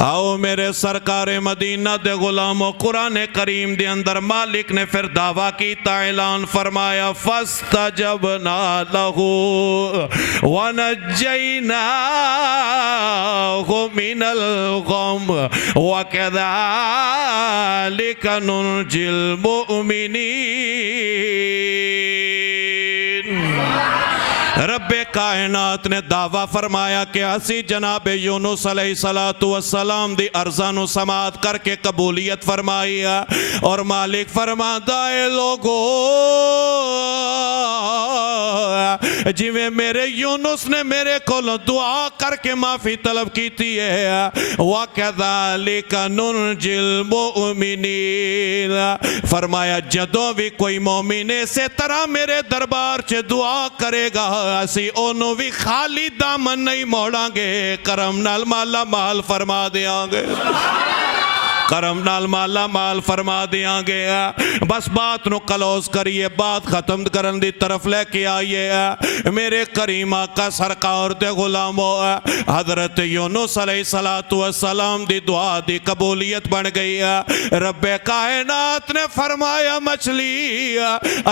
آؤ میرے سرکار مدینہ دے غلاموں، قرآن کریم دے اندر مالک نے پھر دعویٰ کیتا، اعلان فرمایا فَاسْتَجَبْنَا لَهُ وَنَجَّيْنَاهُ مِنَ الْغَمِّ وَكَذَلِكَ نُنْجِي الْمُؤْمِنِينَ۔ رب کائنات نے دعویٰ فرمایا کہ اسی جناب یونس علیہ السلام دی ارزانو سماعت کر کے قبولیت فرمائی اور مالک فرماتا ہے لوگو جویں میرے یونس نے میرے کو دعا کر کے معافی طلب کیتی ہے، وَكَذَلِكَ نُنْجِي الْمُؤْمِنِينَ، فرمایا جدوں بھی کوئی مومن اسی طرح میرے دربار سے دعا کرے گا اسی انہوں بھی خالی دامن نہیں موڑاں گے، کرم نال مالا مال فرما دیاں گے، کرم نال مالا مال فرما دیاں گے۔ بس بات نو کلوز کریے، بات ختم کرن دی طرف لے کے آئیے۔ میرے کریم آقا سرکار دے غلاموں، حضرت یونس علیہ السلام دی دعا دی قبولیت بن گئی۔ رب کائنات نے فرمایا مچھلی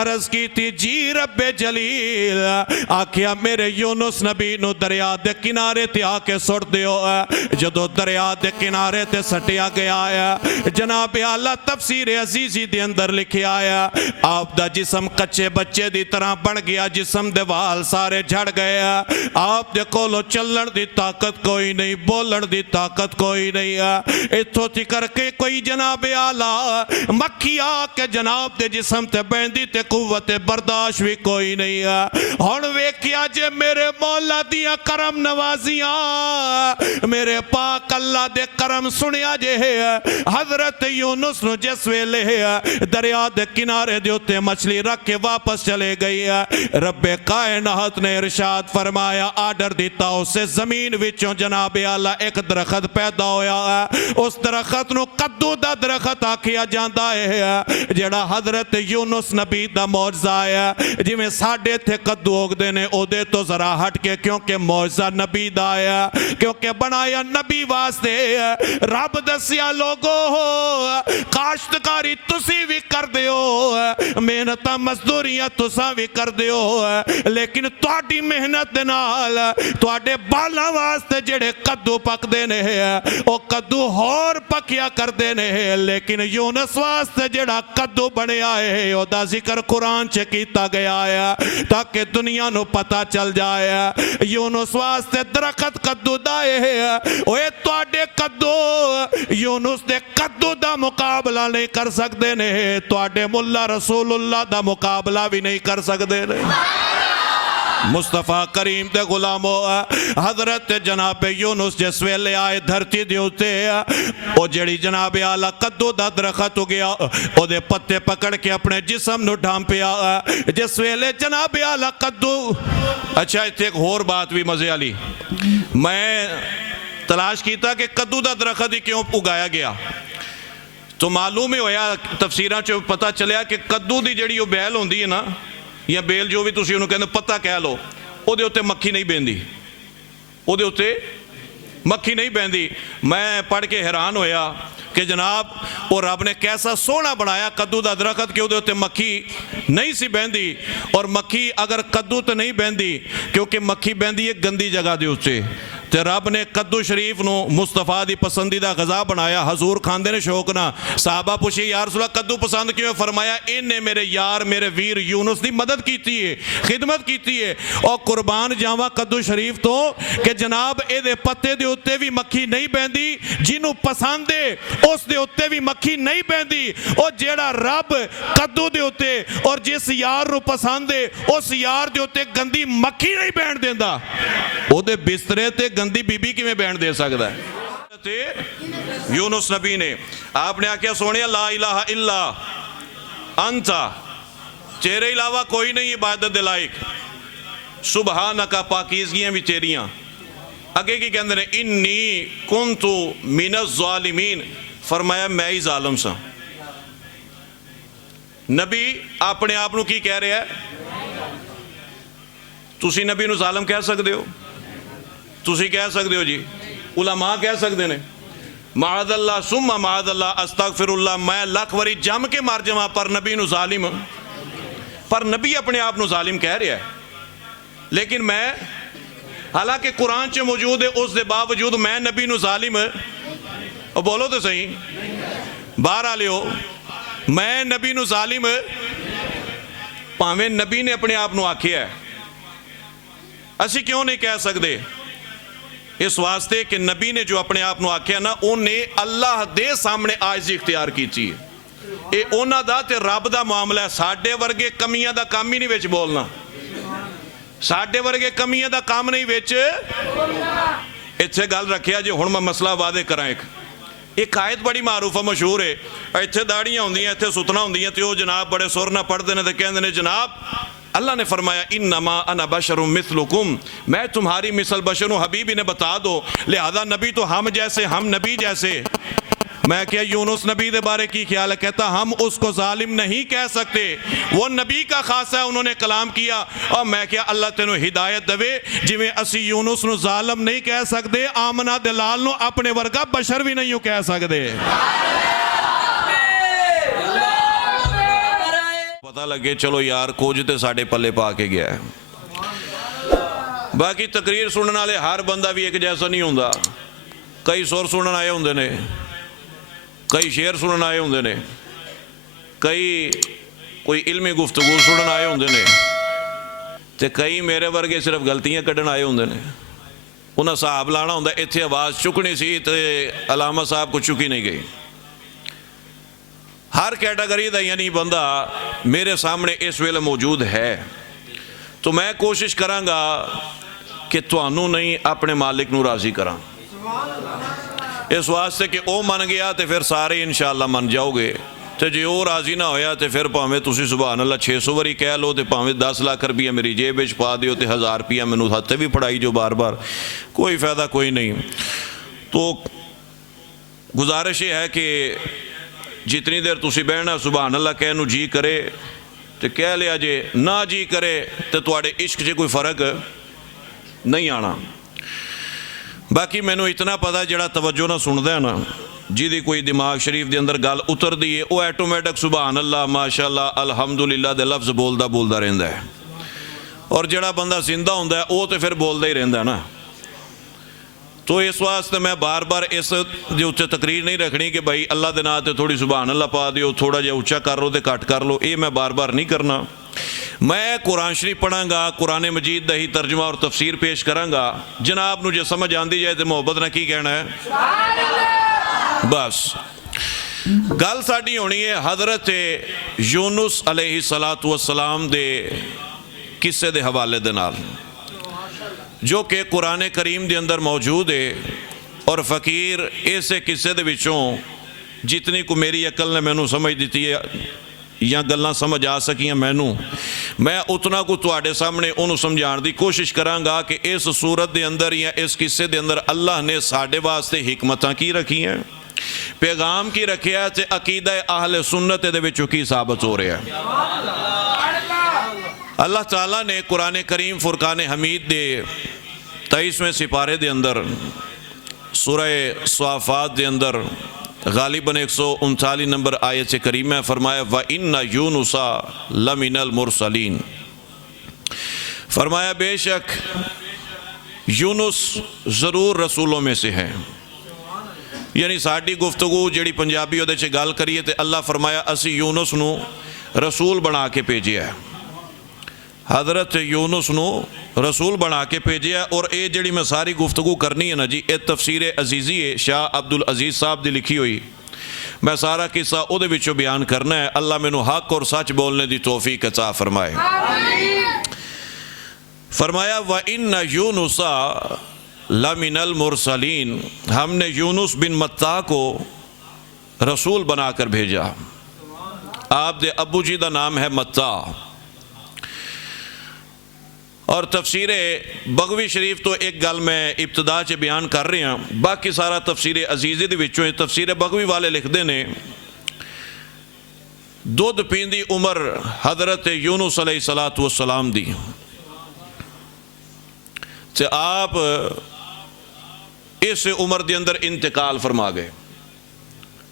عرض کی تھی جی رب جلیل، آکھیا میرے یونس نبی نو دریا دے کنارے تے آکے سٹ دیو۔ جدو دریا دے کنارے تے سٹیا گیا ہے، جناب اعلیٰ تفسیر عزیزی دے اندر لکھے آیا آپ دا جسم کچے بچے دی طرح بن گیا، جسم دے وال سارے جھڑ گئے، آپ دے کولو چلن دی طاقت کوئی نہیں، بولن دی طاقت کوئی نہیں، اتھو تھی کر کے کوئی جناب اعلیٰ مکھی آکے جناب دے جسم تے بیندی تے قوت برداشت بھی کوئی نہیں۔ ہون ویکیا جے میرے مولا دیا کرم نوازیاں، میرے پاک اللہ دے کرم سنیا جے حضرت یونس نو جس ویلے دریا دے کنارے دے ہوتے مچھلی رکھ کے واپس چلے گئی۔ رب کائنات نے ارشاد فرمایا، آرڈر دیتا اسے زمین وچوں جناب اعلیٰ ایک درخت پیدا ہویا، اس درخت نو قدو دا درخت آکھیا جاندہ ہے، جڑا حضرت یونس نبی دا معجزہ ہے، جی میں ساڑھے تھے قدو ہوگ دینے او دے تو ذرا ہٹ کے، کیونکہ معجزہ نبی دا ہے، کیونکہ بنایا نبی واسطے رب دسیا لوگو کاشتکاری تسی بھی کر دیو، محنتہ مزدوریاں تسا بھی کر دیو، لیکن تواڈی محنت نال تواڈے بالا واسطے جڑے قدو پک دینے ہیں او قدو ہور پکیا کر دینے ہیں، لیکن یونس واسطے جڑا قدو بنے آئے ہیں او دا ذکر قرآن چے کیتا گیا ہے تاکہ دنیا نو پتا چل جائے۔ یونس واسطے درخت قدو دائے ہیں، اوے تواڈے قدو یونس دے قدو دا مقابلہ نہیں کر سکتے نے، تواڈے ملا رسول اللہ دا مقابلہ بھی نہیں کر سکتے نے۔ مصطفیٰ کریم دے غلاموں، حضرت جناب یونس جس ویلے آئے دھرتی دے ہوتے، او جڑی جناب اعلیٰ قدو دا درخت ہو گیا، او دے پتے پکڑ کے اپنے جسم نو ڈھانپیا، جس ویلے جناب اعلیٰ قدو۔ اچھا ایک اور بات بھی مزے علی، میں تلاش کیتا کہ قدو دا درخت ہی کیوں اگایا گیا، تو معلوم ہی ہویا تفسیرہ چو پتا چلیا کہ قدو دی جڑی وہ بیل ہوندی ہے نا، یا بیل جو بھی تسی انہوں کہنے پتہ کہہ لو، او دے ہوتے مکھی نہیں بیندی، او دے ہوتے مکھی نہیں بیندی۔ میں پڑھ کے حیران ہویا کہ جناب اور رب نے کیسا سونا بنایا قدو دا درخت کہ او دے ہوتے مکھی نہیں سی بیندی، اور مکھی اگر قدو تو نہیں بیندی کیونکہ مکھی بیندی ایک گندی جگہ دے ہوتے، تے رب نے قدو شریف نو مصطفیٰ دی پسندیدہ غذا بنایا، حضور کھاندے نے شوقنا، صحابہ پوچھے یا رسول اللہ قدو پسند کیوں ہے؟ فرمایا انہیں میرے یار میرے ویر یونس دی مدد کیتی ہے، خدمت کیتی ہے، اور قربان جاوا قدو شریف تو کہ جناب اے دے پتے دے ہوتے بھی مکھی نہیں بیندی، جنہوں پسندے اس دے ہوتے بھی مکھی نہیں بیندی، اور جیڑا رب قدو دے ہوتے اور جس یار رو پسندے اس یار دے ہوتے گندی مکھی نہیں بیند دیندہ، او دے بسترے تے گندی بی بی کی میں بیان دے سکتا ہے۔ یونس نبی نے آپ نے آکھیا سونیا لا الہ الا انتا، تیرے علاوہ کوئی نہیں عبادت دے لائق، سبحانکا پاکیزگیاں بھی تیریاں۔ اگے کی کہندے نے انی کنتو من الظالمین، فرمایا میں ہی ظالم سا۔ نبی اپنے آپ نو کی کہہ رہے ہیں؟ تسی نبی نو ظالم کہہ سکتے ہو؟ تسی کہہ سکتے ہو جی، علماء کہہ سکتے ہیں، معاذ اللہ ثم معاذ اللہ استغفر اللہ، میں لکھ وری جم کے مر جاواں پر نبی نو ظالم، پر نبی اپنے آپ نو ظالم کہہ رہا ہے، لیکن میں حالانکہ قرآن چ موجود ہے اس دے باوجود میں نبی نو ظالم، اور بولو تو صحیح باہر آ لیو، میں نبی نو ظالم پاویں نبی نے اپنے آپ نو آکھیا ہے، اسی کیوں نہیں کہہ سکتے؟ اس واسطے کہ نبی نے جو اپنے آپ نو آکھیا نا انہیں اللہ دے سامنے عاجزی اختیار کیتی ہے، اے اونا دا تے رب دا معاملہ ہے، ساڈے ورگے کمیاں دا کام ہی نہیں وچ بولنا، ساڈے ورگے کمیاں دا کام نہیں وچ اتھے گل رکھیا جی ہن میں مسئلہ واضح کراں۔ ایک آیت بڑی معروف ہے مشہور ہے، اتھے داڑیاں ہوندیاں اتھے ستنا ہوندیاں تے او جناب بڑے سر نہ پڑھ دینے تے کہندے نے جناب اللہ نے فرمایا انما انا بشر مثلکم، میں تمہاری مثل بشر ہوں، حبیبی نے بتا دو، لہذا نبی تو ہم جیسے، ہم نبی جیسے۔ میں کیا یونس نبی دے بارے کی خیال ہے؟ کہتا ہم اس کو ظالم نہیں کہہ سکتے، وہ نبی کا خاصہ ہے، انہوں نے کلام کیا، اور میں کیا اللہ تینوں ہدایت دوے جی میں اسی یونس نو ظالم نہیں کہہ سکتے، آمنہ دلال نو اپنے ورگا بشر بھی نہیں کہہ سکتے۔ پتہ لگے چلو یار کچھ تے ساڑھے پلے پا کے گیا ہے۔ باقی تقریر سننے والے ہر بندہ بھی ایک جیسا نہیں ہوندا، کئی سور سنن آئے ہوندے نے، کئی شعر سنن آئے ہوندے نے، کئی کوئی علمی گفتگو سنن آئے ہوندے نے، تے کئی میرے ورگے صرف غلطیاں کڈن آئے ہوندے نے۔ انہاں صاحب لانا ہوندا ایتھے آواز چکنی سی تے علامہ صاحب کو چکی نہیں گئی۔ ہر کیٹیگری دا یعنی بندہ میرے سامنے اس ویلے موجود ہے، تو میں کوشش کراں گا کہ تانوں نہیں اپنے مالک نو راضی کراں، اس واسطے کہ او من گیا تے پھر سارے انشاءاللہ من جاؤ گے، تے جی او راضی نہ ہویا تے پھر پاویں تسی سبحان اللہ 600 واری کہہ لو تے پاویں 10 لاکھ روپیہ میری جیب وچ پا دیو تے 1000 روپیہ مینوں ہتھے بھی پڑھائی جو بار بار، کوئی فائدہ کوئی نہیں۔ تو گزارش یہ ہے کہ جتنی دیر تسی بہنا سبحان اللہ کہنو جی کرے تے کہہ لیا جے، نہ جی کرے تے تواڈے عشق سے کوئی فرق نہیں آنا۔ باقی میں نے اتنا پتا جڑا توجہ نہ سن ہے نا، جی دی کوئی دماغ شریف دے اندر گل اتر دی ہے وہ ایٹومیٹک سبحان اللہ ماشاءاللہ الحمدللہ دے لفظ بولدا رہندا ہے، اور جڑا بندہ زندہ ہوندا ہے وہ تو پھر بولدا ہی رہندا ہے نا۔ تو اس واسطے میں بار بار اس دے اوتے تقریر نہیں رکھنی کہ بھائی اللہ دے نام تے تھوڑی سبحان اللہ پا دیو، تھوڑا جہا اونچا کر لو تے کٹ کر لو، یہ میں بار بار نہیں کرنا۔ میں قرآن شریف پڑھاں گا، قرآن مجید دا ہی ترجمہ اور تفسیر پیش کراں گا، جناب نو جو سمجھ آندی جائے تے محبت نہ کی کہنا ہے بس۔ گل ساڈی ہونی ہے حضرت یونس علیہ السلام دے قصے دے حوالے دے نال، جو کہ قرآن کریم دے اندر موجود ہے، اور فقیر ایسے قصے دے وچوں جتنی کو میری عقل نے مینوں سمجھ دیتی ہے یا گلاں سمجھ آ سکیاں میں اتنا کو تواڈے سامنے انہوں سمجھان دی کوشش کراں گا کہ اس صورت دے اندر یا اس قصے دے اندر اللہ نے ساڈے واسطے حکمتاں کی رکھی ہیں، پیغام کی رکھیا ہے تے عقیدہ اہل سنت دے وچوں کی ثابت ہو رہا ہے۔ اللہ تعالیٰ نے قرآن کریم فرقان حمید دے 23ویں سپارے دے اندر سورہ صافات دے اندر غالباً 139 نمبر آیت سے کریمہ فرمایا وَإِنَّ يُونُسَ لَمِنَ الْمُرْسَلِينَ، فرمایا بے شک یونس ضرور رسولوں میں سے ہیں۔ یعنی ساڑی گفتگو جڑی پنجابی ہوتے چھے گال کریے تے اللہ فرمایا اسی یونس نو رسول بنا کے بھیجیا ہے، حضرت یونس نو رسول بنا کے بھیجیا ہے۔ اور اے جڑی میں ساری گفتگو کرنی ہے نا جی، اے تفسیر عزیزی ہے شاہ عبدالعزیز صاحب دی لکھی ہوئی، میں سارا قصہ او دے وچوں بیان کرنا ہے۔ اللہ میں نو حق اور سچ بولنے دی توفیق عطا فرمائے۔ فرمایا وَإِنَّ يُونُسَ لَمِنَ الْمُرْسَلِينَ، ہم نے یونس بن متّا کو رسول بنا کر بھیجا۔ آپ دے ابو جی دا نام ہے متّا، اور تفسیر بغوی شریف تو ایک گل میں ابتدا چے بیان کر رہے ہیں، باقی سارا تفسیر عزیزی دے وچوں تفسیر بغوی والے لکھ دے نے دودھ پیندی عمر حضرت یونس علیہ السلام دی تے آپ اس عمر دے اندر انتقال فرما گئے۔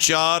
4,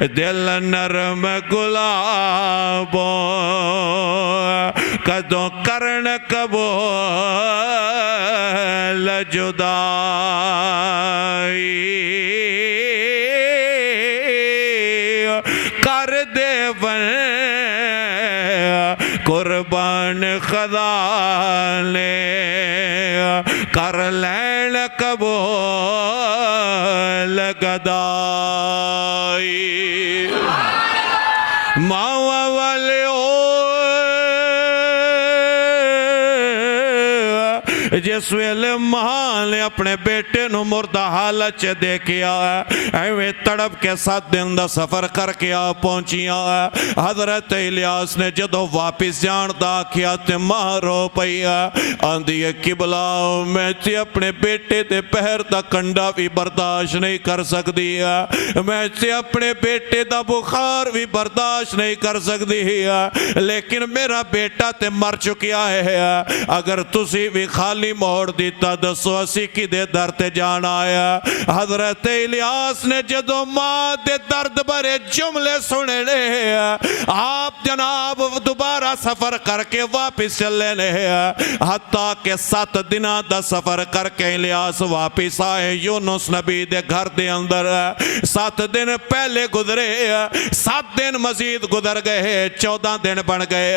دل نرم گلابوں کدوں کرن قبول جدائی کر دے ون قربان خدا نے کر لین قبول گدائی ماوا والے جس ویلے ماں نے اپنے بیٹے نو مردہ حالت چے دیکھیا ایویں تڑپ کے 7 دن دا سفر کر کے پہنچیا حضرت الیاس نے جدو واپس جان دا کیا تے ماں رو پیا آندھی قبلہ میں تے اپنے بیٹے دے پہر دا کنڈا بھی برداشت نہیں کر سکتی میں تے اپنے بیٹے دا بخار بھی برداشت نہیں کر سکتی لیکن میرا بیٹا تے مر چکیا ہے اگر تسی بھی خالی موڑ دیتا دسو اسی کی دے درد جان آیا حضرت الیاس نے جدو ماں دے درد برے جملے سنے لے آپ جناب دوبارہ سفر کر کے واپس چلے لے حتیٰ کہ 7 دنہ دا سفر کر کے الیاس واپس آئے یونس نبی دے گھر دے اندر 7 دن پہلے گزرے 7 دن مزید گزر گئے 14 دن بن گئے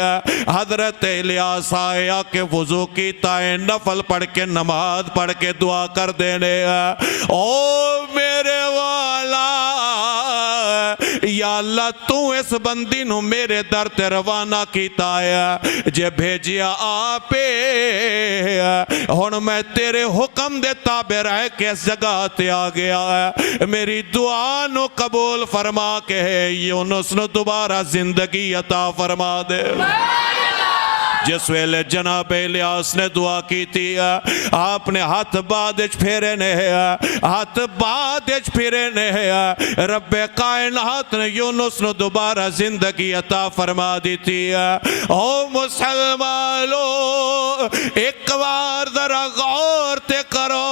حضرت الیاس آیا کہ وضو کیتا ہے نفل پڑھ کے نماز پڑھ کے دعا کر دینے او میرے والا یا اللہ تو اس بندی نو میرے در تے روانہ کیتا ہے جے بھیجیا آپے ہون میں تیرے حکم دے تابع رہ کے اس جگہ تے آ گیا میری دعا نو قبول فرما کے یونس نو دوبارہ زندگی عطا فرما دے جس ویلے جناب الیاس نے دعا کی تھی آپ نے ہاتھ بادج پھیرے نے رب کائنات نے یونس نے دوبارہ زندگی عطا فرما دی تھی او مسلمانو ایک بار ذرا غور تے کرو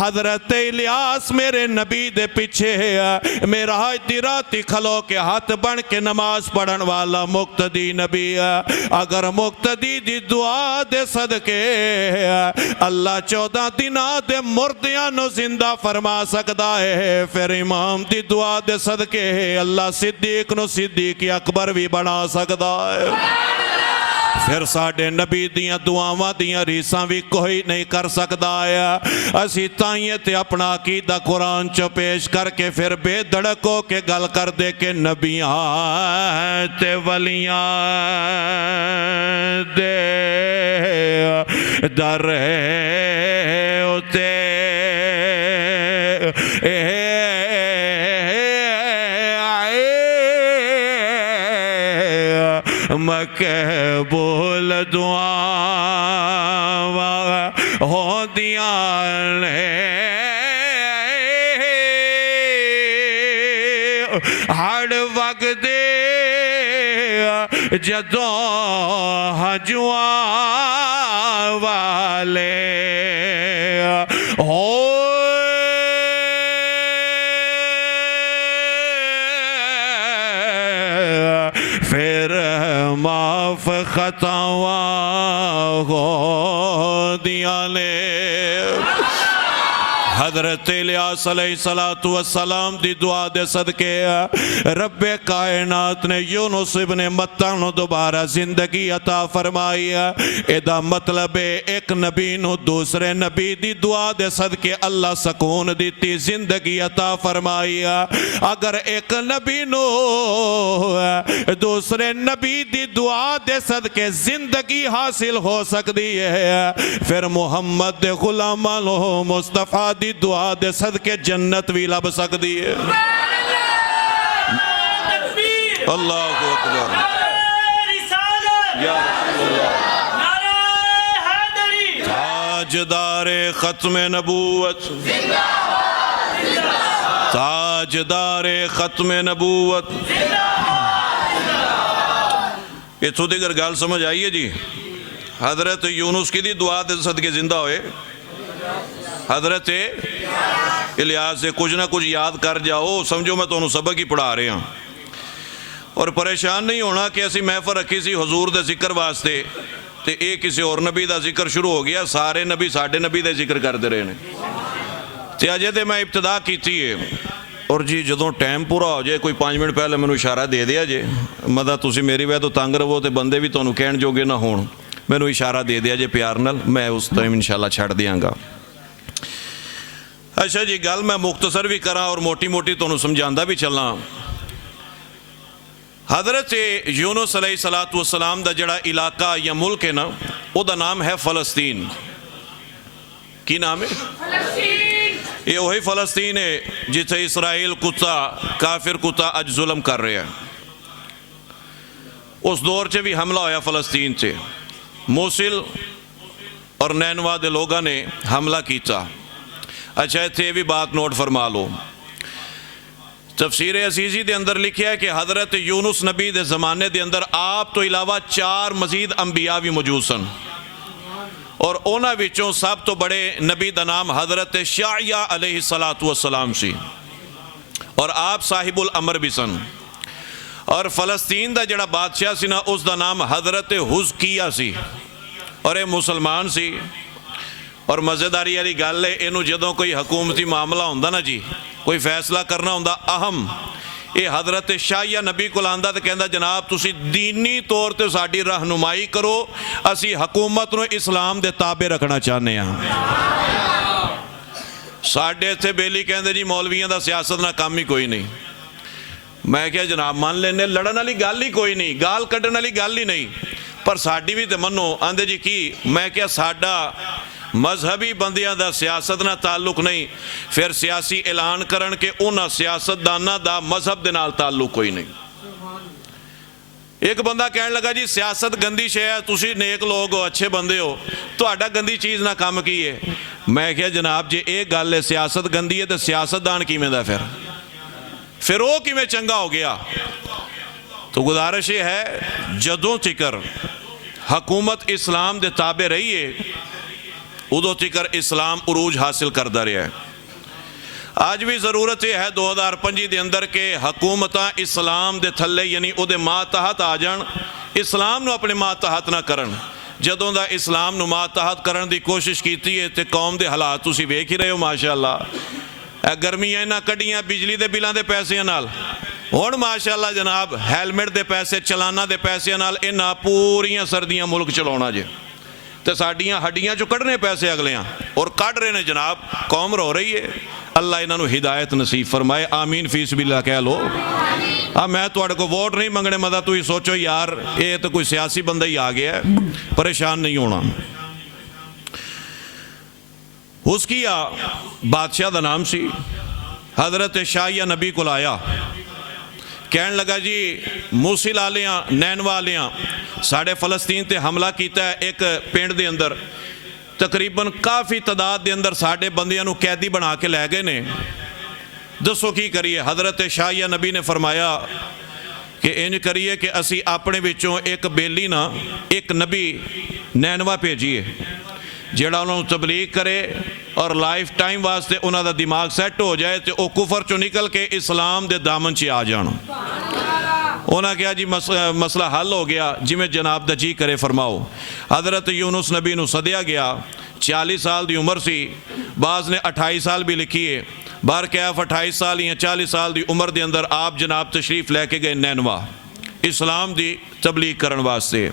حضرت الیاس میرے نبی دے پیچھے میرا دی راتی کھلو کے ہاتھ بن کے نماز پڑھن والا مقتدی نبی اگر مقتدی دی دعا دے صدقے اللہ 14 دنہ دے مردیاں نو زندہ فرما سکتا ہے پھر امام دی دعا دے صدقے اللہ صدیق نو صدیق اکبر بھی بنا سکتا ہے پھر ساڑھے نبی دیاں دعاواں دیاں ریساں بھی کوئی نہیں کر سکتا ہے اسی تائیں تے اپنا عقیدہ قرآن چو پیش کر کے پھر بے دڑکو کے گل کر دے کہ نبیاں تے ولیاں دے در ہوتے مقبول دعا ہو دیا ہر وقت دے جدوں ہجواں والے ہو پھر معاف خطاواں ہو دیا لے حضرت الیاس علیہ السلام دی دعا دے صدقے رب کائنات نے یونس ابن متہ نو دوبارہ زندگی عطا فرمائی ایدہ مطلب ایک نبی نو دوسرے نبی دی دعا دے صدقے اللہ سکون دیتی زندگی عطا فرمائی اگر ایک نبی نو دوسرے نبی دی دعا دے صدقے زندگی حاصل ہو سکتی ہے پھر محمد دے غلامان مصطفیٰ دی دعا دے صدقے جنت بھی لب سکتی ہے اللہ اکبر یا رسول اللہ تاجدار ختم نبوت تاجدار ختم نبوت یہ تو دیگر گال سمجھ آئیے جی حضرت یونس کی دی دعا دے صدقے زندہ ہوئے حضرت کہ لحاظ سے کچھ نہ کچھ یاد کر جاؤ، سمجھو میں تمہیں سبق ہی پڑھا رہا ہوں۔ اور پریشان نہیں ہونا کہ اسی محفل رکھی سی حضور دے ذکر واسطے تے اے کسی اور نبی دا ذکر شروع ہو گیا، سارے نبی ساڈے نبی دے ذکر کرتے رہے نے۔ تے اجے تے میں ابتدا کیتی ہے، اور جی جدوں ٹائم پورا ہو جائے کوئی 5 منٹ پہلے مینوں اشارہ دے دیا جے، مطلب تسی میری وجہ تو تنگ رہو تے بندے بھی تانوں کہن جوگے نہ ہون، مینوں اشارہ دے دیا جے پیار نال، میں اس ٹائم انشاءاللہ چھڑ دیاں گا۔ اچھا جی، گل میں مختصر بھی کراں اور موٹی موٹی تانوں سمجھاندا بھی چلاں۔ حضرت یونس علیہ السلام دا جڑا علاقہ یا ملک ہے نا، او دا نام ہے فلسطین۔ کی نام ہے؟ فلسطین۔ یہ وہی فلسطین ہے جتھے اسرائیل کتا، کافر کتا اج ظلم کر رہے ہیں۔ اس دور سے بھی حملہ ہویا فلسطین سے، موصل اور نینوا دے لوگاں نے حملہ کیتا۔ اچھا اتھے بھی بات نوٹ فرما لو، تفسیر عزیزی دے اندر لکھیا ہے کہ حضرت یونس نبی دے زمانے دے اندر آپ تو علاوہ 4 مزید انبیاء بھی موجود سن، اور اونا وچوں سب تو بڑے نبی دا نام حضرت شعیہ علیہ السلام سی، اور آپ صاحب الامر بھی سن۔ اور فلسطین دا جڑا بادشاہ سی نا، اس دا نام حضرت حزقیہ سی، اور اے مسلمان سی۔ اور مزیداری والی گل ہے، اینو جدوں کوئی حکومتی معاملہ ہوندا نا جی، کوئی فیصلہ کرنا ہوندا اہم، یہ حضرت شاہیہ نبی کو آندا تے کہندا جناب تسی دینی طور تے ساڈی رہنمائی کرو، اسی حکومت نو اسلام دے تابع رکھنا چاہنے ہیں۔ ساڈے تے بیلی کہندے جی مولویاں دا سیاست نہ کام ہی کوئی نہیں۔ میں کہا جناب مان لینے، لڑن والی گل ہی کوئی نہیں، گال کڈن والی گل ہی نہیں، پر ساڈی بھی تے منو۔ آندے جی کی؟ میں کہا ساڈا مذہبی بندیاں دا سیاست نہ تعلق نہیں، پھر سیاسی اعلان کرن کے انہاں سیاست دانا دا مذہب دے نال تعلق کوئی نہیں۔ ایک بندہ کہنے لگا جی سیاست گندی شے ہے، تسی نیک لوگ ہو، اچھے بندے ہو، تو آڈا گندی چیز نہ کام کی ہے۔ میں کہا جناب جی ایک گل ہے سیاست گندی ہے تو سیاست دان کی میں دا پھر وہ کی میں چنگا ہو گیا۔ تو گزارش یہ ہے جدوں تکر حکومت اسلام دے تابع رہی ہے، ادو تکر اسلام عروج حاصل کردہ رہا ہے۔ آج بھی ضرورت یہ ہے 2025 دے اندر کہ حکومتاں اسلام دے تھلے یعنی او دے ماتحت آ جان، اسلام نو اپنے ماتحت نہ کرن۔ جدوں دا اسلام نو ماتحت کرن دی کوشش کیتی ہے تے قوم دے حالات تسی ویکھ ہی رہے ہو ماشاءاللہ۔ گرمیاں نہ کڈیاں بجلی دے بلاں دے پیسے نال، ہن ماشاءاللہ جناب ہیلمٹ دے پیسے، چلانہ دے پیسے نال انہاں پوریاں سردیاں ملک چلاونا جے، تے ساڈیاں ہڈیاں چو کڈنے پیسے اگلیاں، اور کڈ رہے نے جناب۔ قوم رو رہی ہے، اللہ انہاں نو ہدایت نصیب فرمائے، آمین فی سبیل اللہ کہہ لو۔ میں تواڈے کو ووٹ نہیں منگنے، مطلب تو ہی سوچو یار یہ تو کوئی سیاسی بندہ ہی آ گیا ہے، پریشان نہیں ہونا۔ حزقیہ بادشاہ دا نام سی، حضرت شاہیہ نبی کو آیا، کہنے لگا جی موصل آلیاں، نینوا آلیاں ساڑھے فلسطین تے حملہ کیتا ہے ایک پینڈ دے اندر، تقریباً کافی تعداد دے اندر ساڑھے بندیاں نو قیدی بنا کے لے گئے نے، دسو کی کریے؟ حضرت شاہیہ نبی نے فرمایا کہ انج کریے کہ اسی اپنے بچوں ایک بیلی نا، ایک نبی نینوا بھیجیے جیڑا انہوں تبلیغ کرے اور لائف ٹائم واسطے انہوں دا دماغ سیٹ ہو جائے تے او کفر چو نکل کے اسلام دے دامن چی آ جانا۔ انہوں کہا جی مسئلہ حل ہو گیا، جی میں جناب دا جی کرے فرماؤ۔ حضرت یونس نبی نو صدیہ گیا، 40 سال دی عمر سی، بعض نے 28 سال بھی لکھی ہے، بار کیف 28 سال یا 40 سال دی عمر دے اندر آپ جناب تشریف لے کے گئے نینوا اسلام دی تبلیغ کرن واسطے۔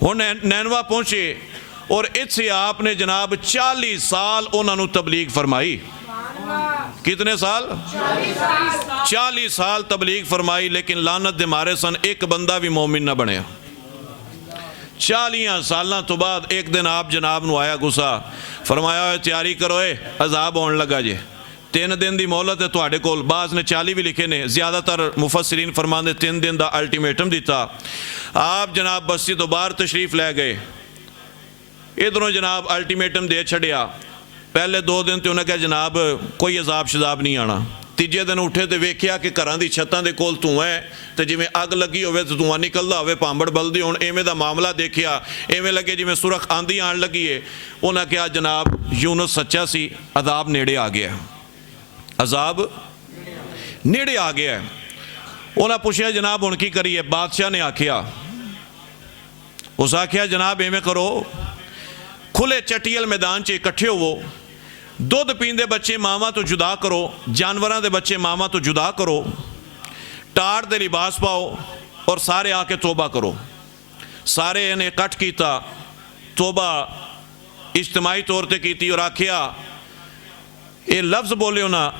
انہیں نینوا پہنچے اور اس سے آپ نے جناب 40 سال انہوں نے تبلیغ فرمائی۔ کتنے سال؟ 40 سال تبلیغ فرمائی، لیکن لعنت دے مارے سن ایک بندہ بھی مومن نہ بنے۔ 40 سالہ تو بعد ایک دن آپ جناب نو آیا گسا، فرمایا تیاری کرو عذاب ہون لگا جے، 3 دن دی مہلت ہے تواڈے کول۔ بعض نے 40 بھی لکھے نے، زیادہ تر مفسرین فرماندے 3 دن دا الٹیمیٹم دیتا۔ آپ جناب بستی تو باہر تشریف لے گئے، ادھروں جناب الٹیمیٹم دے چھڑیا۔ پہلے 2 دن تے انہیں کہا جناب کوئی عذاب شذاب نہیں آنا۔ تیجے دن اٹھے تے ویکھیا کہ گھراں دی چھتاں دے کول دھواں ہے تے جویں اگ لگی ہوئے تے دھواں نکلدا ہوئے، پامبڑ بلدی ہون، ایویں دا معاملہ دیکھیا، ایویں لگے جویں سرخ آندھی آن لگی ہے۔ انہاں کہا جناب یونس سچا سی، عذاب نیڑے آ گیا۔ عذاب نیڑے آ گیا ہے۔ انہاں پوچھیا جناب ہن کی کریے؟ بادشاہ نے آکھیا، اس آکھیا جناب ایویں کرو، کھلے چٹیل میدان چ اکٹھے ہوو، دودھ پیندے بچے ماواں تو جدا کرو، جانوراں دے بچے ماواں تو جدا کرو، ٹاٹ دے لباس پاؤ اور سارے آ کے توبہ کرو۔ سارے انہیں اکٹھ کیتا، توبہ اجتماعی طور تے کیتی اور آکھیا یہ لفظ بولے نا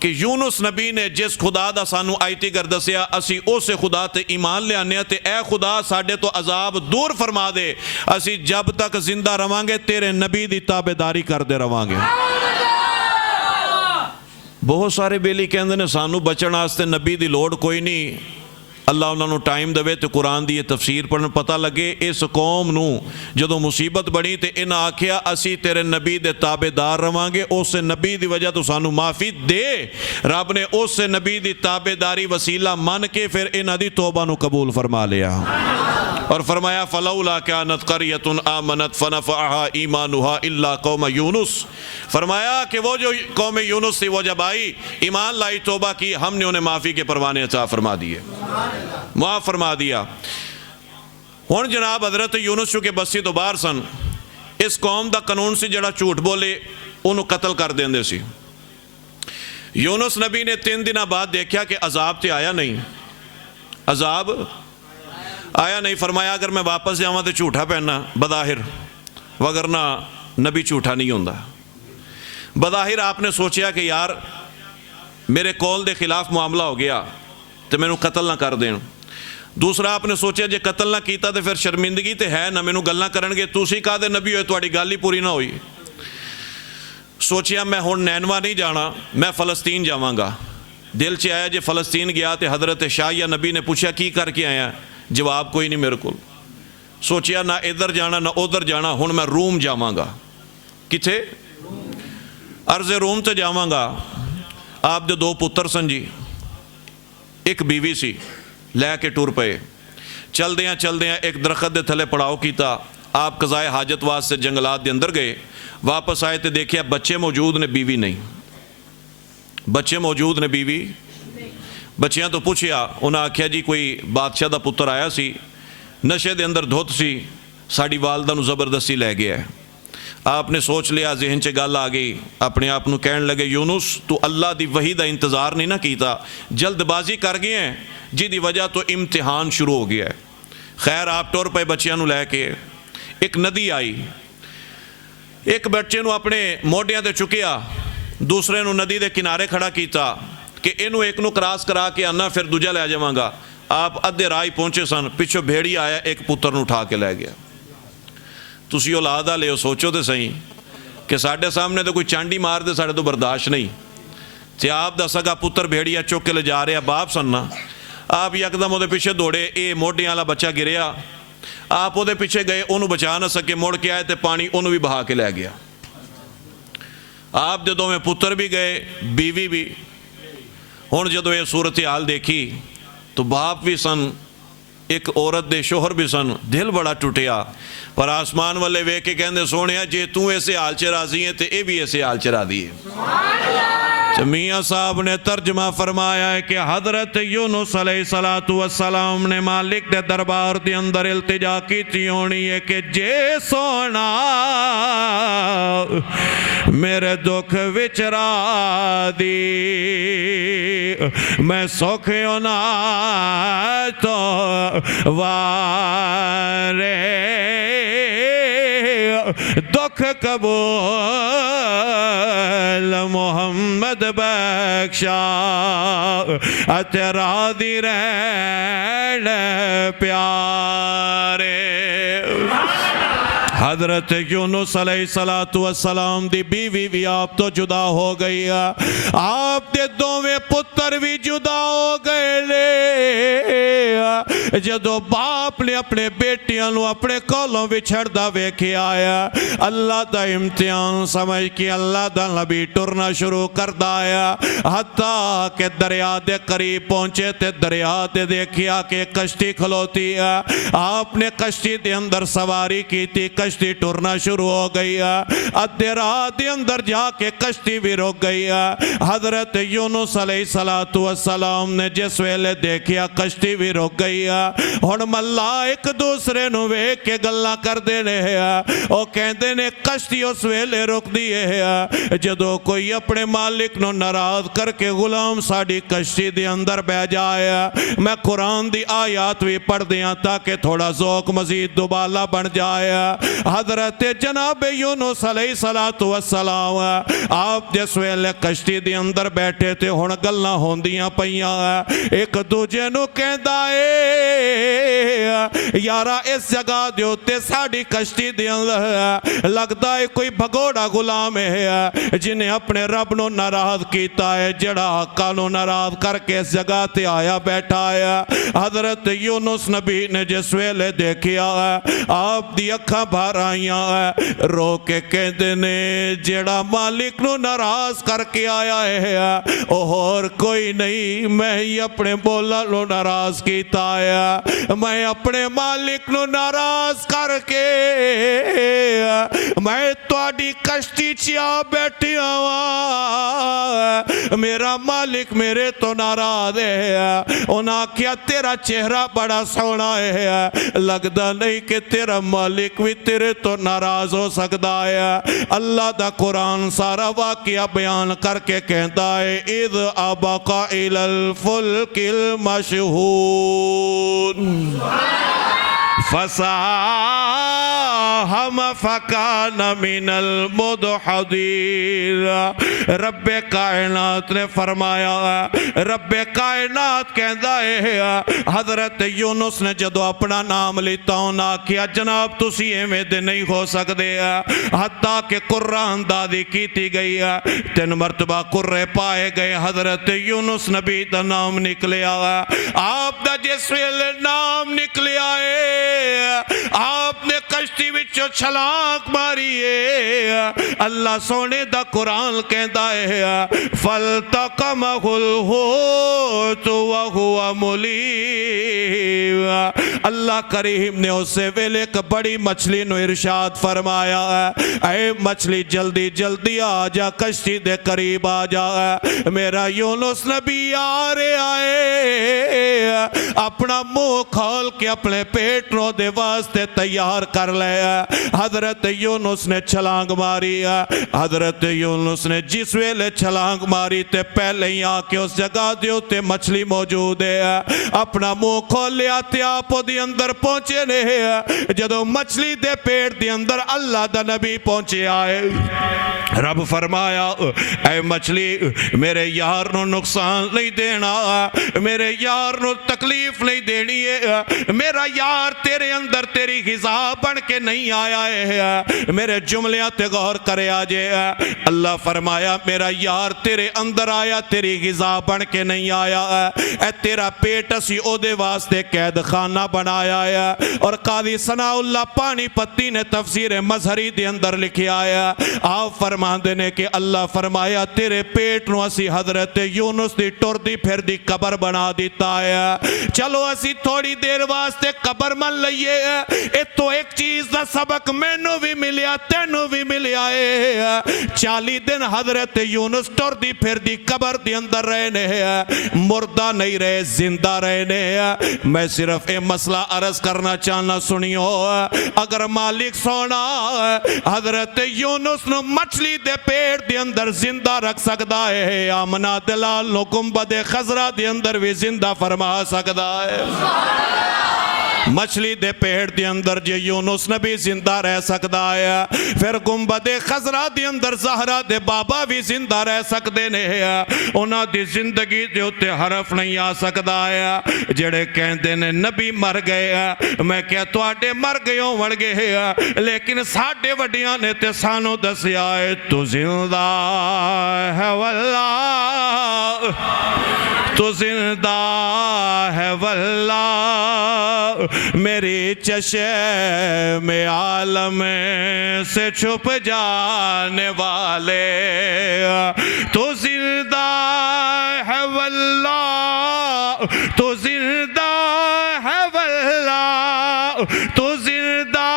کہ یونس نبی نے جس خدا دا سانو آیتی کر دسیا اسی اس خدا تے ایمان لے آنے تے اے خدا ساڈے تو عذاب دور فرما دے، اسی جب تک زندہ روانگے تیرے نبی دی تابعداری کر دے روانگے۔ بہت سارے بیلی کہندے نے سانو بچن واسطے نبی دی لوڑ کوئی نہیں، اللہ انہوں نے ٹائم دے تے قرآن دی یہ تفسیر پڑھن پتہ لگے اس قوم نو جدو مصیبت بڑی تے انہاں آکھیا اسی تیرے نبی دے تابعدار رواں گے، اس نبی دی وجہ تو سانو معافی دے۔ رب نے اس نبی دی تابعداری وسیلہ من کے پھر انہاں دی توبہ نو قبول فرما لیا اور فرمایا فلولا کانت قریۃ آمنت فنفعها ایمانها الا قوم یونس، فرمایا کہ وہ جو قوم یونس تھی وہ جب آئی ایمان لائی توبہ کی، ہم نے انہیں معافی کے پروانے عطا فرما دیے، معاف فرما دیا۔ ہن جناب حضرت یونس چونکہ بسی تو باہر سن، اس قوم دا قانون سی جڑا جھوٹ بولے انہوں قتل کر دیندے سی۔ یونس نبی نے 3 دن بعد دیکھا کہ عذاب تے آیا نہیں، عذاب آیا نہیں، فرمایا اگر میں واپس جاواں تے جھوٹا پہننا بظاہر، وگرنہ نبی جھوٹا نہیں ہوندا۔ بظاہر آپ نے سوچیا کہ یار میرے قول دے خلاف معاملہ ہو گیا تو میں قتل نہ کر دیں۔ دوسرا آپ نے سوچیا جے قتل نہ کیتا تو پھر شرمندگی تے ہے نہ میں گلاں کرن گے، تسی کہا دے نبی ہوئے تواڈی گل ہی پوری نہ ہوئی۔ سوچیا میں ہن نینوا نہیں جانا، میں فلسطین جاواں گا۔ دل چ آیا جے فلسطین گیا تے حضرت شاہیہ نبی نے پوچھا کی کر کے آیا؟ جواب کوئی نہیں میرے کو۔ سوچیا نہ ادھر جانا نہ ادھر جانا، ہن میں روم جاواں گا۔ کتھے؟ عرض روم تے جاواں گا۔ آپ دے 2 پتر سن جی، ایک بیوی سی، لے کے ٹور پئے، چل دیاں ایک درخت دے تھلے پڑاؤ کیتا۔ آپ قضائے حاجت واسطے جنگلات دے اندر گئے، واپس آئے تے دیکھیا بچے موجود نے بیوی نہیں، بچے موجود نے بیوی۔ بچیاں تو پوچھیا، انہاں آکھیا جی کوئی بادشاہ دا پتر آیا سی، نشے دے اندر دھوت سی، ساڑی والدہ نو زبردستی لے گیا ہے۔ آپ نے سوچ لیا، ذہن چ گل آ گئی، اپنے آپ نو کہن لگے یونس تو اللہ دی وحی دا انتظار نہیں نہ کیتا، جلد بازی کر گئے ہیں جی دی وجہ تو امتحان شروع ہو گیا ہے۔ خیر آپ ٹور پہ بچیاں نو لے کے ایک ندی آئی، ایک بچے نو اپنے موڈیاں تے چکیا، دوسرے نو ندی دے کنارے کھڑا کیتا کہ انو ایک نو کراس کرا کے آنا پھر دوجہ لے جاواں گا۔ آپ ادھے راہ پہنچے سن، پچھو بھیڑی آیا ایک پتر نو اٹھا کے لے گیا۔ تسی اولادہ لے سوچو تے صحیح کہ ساڑھے سامنے تو کوئی چانڈی مار دے ساڑھے تو برداشت نہیں، تے آپ دا سگا پتر بھیڑیا چوک کے لے جا رہے باپ سننا، آپ یکدم وہ دے پیچھے دوڑے، اے موڈیاں والا بچہ گریا، آپ وہ دے پیچھے گئے، انہوں بچا نہ سکے، موڑ کے آئے تے پانی انہوں بھی بہا کے لے گیا۔ آپ دے 2 پتر بھی گئے، بیوی بھی۔ ہن جدو یہ صورتحال دیکھی تو باپ بھی سن، ایک عورت دے شوہر بھی سن، دل بڑا ٹوٹیا، پر آسمان والے وے کے کہندے سونیا جے تو ایسے حال چ راضی ہیں تے اے بھی ایسے حال چ راضی ہے۔ میاں صاحب نے ترجمہ فرمایا ہے کہ حضرت یونس علیہ السلام نے مالک دے دربار دے اندر التجا کی تھی ہونی ہے کہ جے سونا میرے دکھ وچرا دی، میں سوکھے ہونا تو وارے دکھ قبول محمد بخشا، اترا دی رہن پیارے۔ حضرت یونس علیہ السلام دی بیوی بھی آپ تو جدا ہو گئی، آپ دے 2 پتر بھی جدا ہو گئے لے، جدو باپ نے اپنے بیٹیاں نو اپنے کولوں وچھڑدا ویکھیا آیا اللہ دا امتحان سمجھ کے اللہ دا نبی ٹرنا شروع کردا آیا حتیٰ کہ دریا دے قریب پہنچے تے دریا دے دیکھیا کہ کشتی کھلوتی ہے آپ نے کشتی دے اندر سواری کی تھی کشتی ٹرنا شروع ہو گئی ہے ادھے رات دے اندر جا کے کشتی بھی رک گئی ہے حضرت یونس علیہ السلام نے جس ویلے دیکھیا کشتی بھی رک گئی ہے ہن ملا ایک دوسرے نو ویکھ کے گلاں کر دینے ہیں او کہندے نے کشتی اس ویلے رک دیئے ہیں جدو کوئی اپنے مالک نو ناراض کر کے غلام ساڑی کشتی دے اندر بہ جائے میں قرآن دی آیات بھی پڑھ دیاں تاکہ تھوڑا ذوق مزید دوبالا بن جائے حضرت جناب یونس علیہ السلام آپ جس ویلے کشتی دے اندر بیٹھے تھے ہن گلاں ہوندیاں پیاں ایک دوجے نو کہندا اے یارا اس جگہ دے اوتے ساڈی کشتی دے اندر لگدا ہے کوئی بھگوڑا غلام ہے جنہیں اپنے رب نو ناراض کیتا ہے جڑا آقا نو ناراض کر کے اس جگہ تے آیا بیٹھا ہے حضرت یونس نبی نے جس ویلے دیکھیا ہے آپ دی اکھاں بھر آئیاں رو کے کہندے نے جڑا مالک نو ناراض کر کے آیا ہے اور کوئی نہیں میں ہی اپنے مولا نو ناراض کیتا ہے میں اپنے مالک نو ناراض کر کے میں تواڈی کشتی چیا بیٹھیا ہوا میرا مالک میرے تو ناراض ہے انہاں کیا تیرا چہرہ بڑا سونا ہے لگدا نہیں کہ تیرا مالک بھی تیرے تو ناراض ہو سکتا ہے اللہ دا قرآن سارا واقعہ بیان کر کے کہتا ہے اذ ابقا الی الفلک المشحون فساہم فکان من المدحضین رب کائنات نے فرمایا رب کائنات کہندا ہے حضرت یونس نے جدو اپنا نام لیتا ہوں نہ کیا جناب تسی ایویں دے نہیں ہو سکتے حتیٰ کہ قرآن دادی کیتی گئی 3 مرتبہ قرے پائے گئے حضرت یونس نبی دا نام نکلیا آپ دا جس ویلے نام نکلیا ہے آپ نے کشتی وچوں چھلانگ ماری ہے اللہ سونے دا قرآن کہندا ہے فَالْتَقَمَهُ الْحُوتُ وَهُوَ مُلِيمٌ اللہ کریم نے اسے ویلے ایک بڑی مچھلی نو ارشاد فرمایا اے مچھلی جلدی جلدی آ جا کشتی دے قریب آ جا میرا یونس نبی آ رہے آئے اپنا منہ کھول کے اپنے پیٹ نو دے واسطے تیار کر لے حضرت یونس نے چھلانگ ماری حضرت یونس نے جس ویلے چھلانگ ماری تے پہلے ہی آ کے اس جگہ دیو تے مچھلی موجود ہے اپنا منہ کھول لیا تے آپ دی اندر پہنچے نے جدو مچھلی دے پیٹ دی اندر اللہ دا نبی پہنچے آئے رب فرمایا اے مچھلی میرے یار نو نقصان نہیں دینا میرے یار نو تکلیف نہیں دینی ہے میرا یار تیرے اندر تیری غذا بن کے نہیں آیا ہے میرے جملیاں تے غور کرے آجے اللہ فرمایا میرا یار تیرے اندر آیا تیری غذا بن کے نہیں آیا اے تیرا پیٹ اسی او دے واسطے قید خانہ بنایا ہے اور قاضی ثناء اللہ پانی پتی نے تفسیر مظہری دے اندر لکھیا ہے آپ فرمان دینے کہ اللہ فرمایا تیرے پیٹ نو اسی حضرت یونس دی ٹور دی پھر دی قبر بنا دیتا ہے چلو اسی تھوڑی دیر واسطے قبر من لئیے اے تو ایک چیز دا سبق میں نو بھی ملیا تینو بھی ملیا ہے 40 دن حضرت یونس ٹور دی پھر دی قبر دی اندر رہنے ہیں مردہ نہیں رہے زندہ رہنے ہیں میں صرف اے مسئلہ عرض کرنا چاہنا سنیو اگر مالک سونا حضرت یونس نو مچھلی دے پیٹ دی اندر زندہ رکھ سکتا ہے آمنا دلال نو گنبد خضرہ دی اندر بھی زندہ فرما سکتا ہے مچھلی دے پیٹ دی اندر جے یونس نبی زندہ رہ سکتا ہے پھر گنبد خضرہ دی اندر زہرہ دے بابا بھی زندہ رہ سکتے نہیں انہاں دی زندگی دے ہوتے حرف نہیں آ سکتا ہے جڑے کہندے نے نبی مر گئے میں کیا تو آٹے مر گئیوں مر گئے لیکن ساڑھے وڈیاں نے تے سانو دسیا ہے تو زندہ ہے واللہ تو زندہ ہے واللہ میری چشم عالم سے چھپ جانے والے تو زندہ ہے واللہ تو زندہ ہے واللہ تو زندہ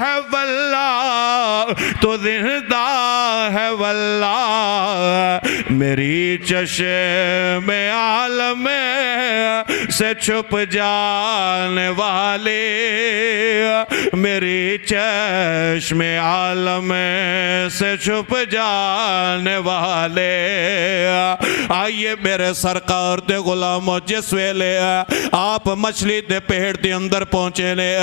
ہے واللہ تو زندہ ہے واللہ میری چشم عالم سے چھپ جانے والے میری چشم عالم سے چھپ جانے والے آئیے میرے سرکار دے غلاموں جس ویلے آپ مچھلی دے پیڑ دے اندر پہنچے نے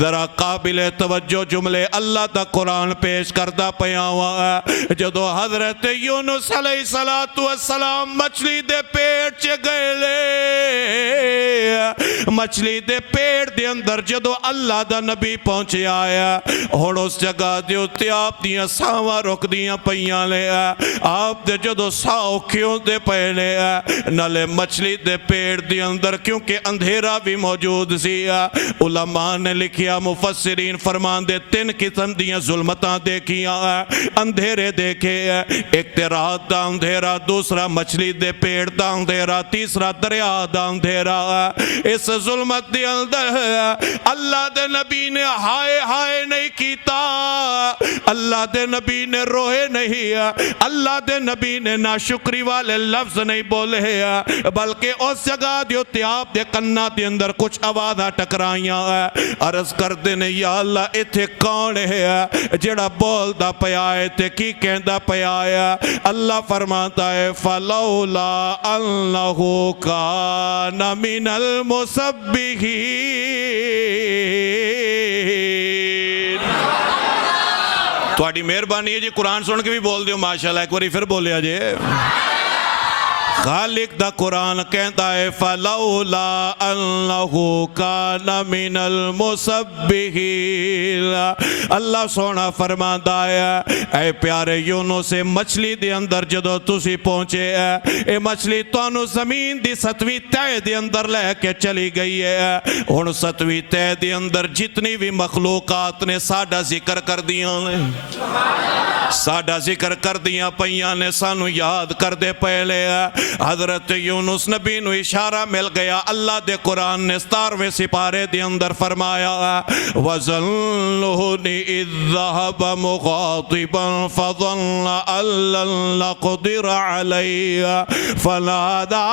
ذرا قابل توجہ جملے اللہ دا قرآن پیش کردہ پیاوا جدو حضرت یونس علیہ السلام مچھلی دے پیڑ چے گئے لے مچھلی دے پیڑ دے اندر جدو اللہ دا نبی پہنچے آیا اور اس جگہ دے اتے آپ دیاں ساواں رک دیاں پیاں لے آپ دے جدو ساؤ کیوں دے پہلے نلے مچھلی دے پیڑ دے اندر کیونکہ اندھیرا بھی موجود سی علماء نے لکھیا مفسرین فرمان دے 3 قسم دیاں ظلمتاں دیکھیاں اندھیرے دیکھے ایک تے رات دا اندھیرا دوسرا مچھلی دے پیڑ دا اندھیرا تیسرا دریا دا اندھیرا اس ظلمت دے اندر اللہ دے نبی نے ہائے ہائے نہیں کیتا اللہ دے نبی نے روئے نہیں اللہ دے نبی نے ناشکری والے لفظ نہیں بولے بلکہ اس جگہ دیوتے آپ دے کنہ دے اندر کچھ آوازہ ٹکرائیاں عرض کر دینے یا اللہ اتھے کون ہے جڑا بول دا پیائے تے کی کہندہ پیائے اللہ فرماتا ہے فَلَوْلَا أَنَّهُ كَانَ مِنَ الْمُسَبِّحِينَ تو آٹی مہربانی ہے جی قرآن سن کے بھی بول دیو ماشاءاللہ ایک باری پھر بولیا جی خالق دا قرآن کہتا ہے فَلَوْلَا أَنَّهُ كَانَ مِنَ الْمُسَبِّحِينَ اللہ سونا فرماتا ہے اے پیارے یونو سے مچھلی دے اندر جدو تسی پہنچے اے مچھلی توانو زمین دی 7ویں تہہ دے اندر لے کے چلی گئی ہے ان 7ویں تہہ دے اندر جتنی بھی مخلوقات نے ساڑھا ذکر کر دیاں ساڑھا ذکر کر دیاں پیاں نے سانو یاد کر دے پہلے حضرت یونس نبی نو اشارہ مل گیا اللہ دے قرآن نے 17ویں سپارے دے اندر فرمایا وَظَلُّهُنِ اِذْ ذَهَبَ مُغَاضِبًا فَظَنَّ أَن لَّن نَّقْدِرَ عَلَيْهِ فَنَادَى